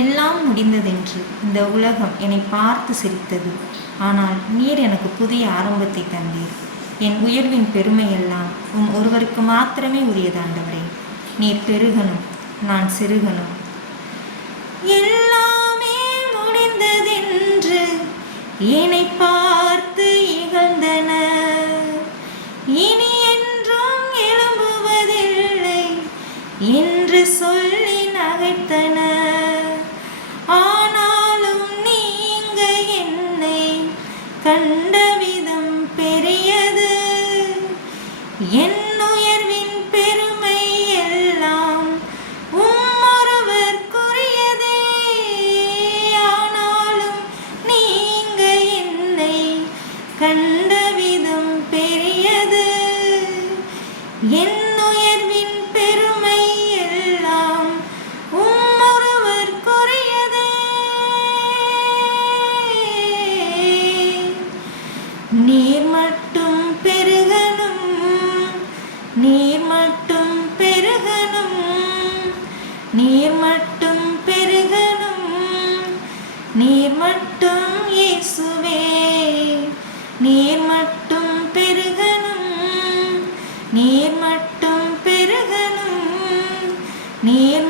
எல்லாம் முடிந்ததென்று இந்த உலகம் என்னை பார்த்து சிரித்தது. ஆனால் நீர் எனக்கு புதிய ஆரம்பத்தை தந்தீர். என் உயர்வின் பெருமையெல்லாம் ஒருவருக்கு மாத்திரமே உரியதாண்டவரே. நீர் பெருகணும், நான் சிறுகணும். எல்லாமே முடிந்ததென்று என்னை பார்த்து இகழ்ந்தனர். இனி என்றும் எழும்புவதில்லை என்று சொல்லி நகைத்தனர். ஆனாலும் நீங்க என்னை கண்ட விதம் பெரியது. என் உயர்வின் பெருமை எல்லாம் ஒருவருக்குரியதே. ஆனாலும் நீங்க என்னை கண்ட விதம் பெரியது. என் உயர்வின் பெருமை எல்லாம் ஒருவருக்குரியதே. நீர் மட்டும் பெருகணும், நீர் மட்டும் பெருகணும், நீர் மட்டும் பெருகணும், நீர் மட்டும் இயேசுவே. நீர் மட்டும் பெருகணும், நீர் மட்டும் பெருகணும், நீர்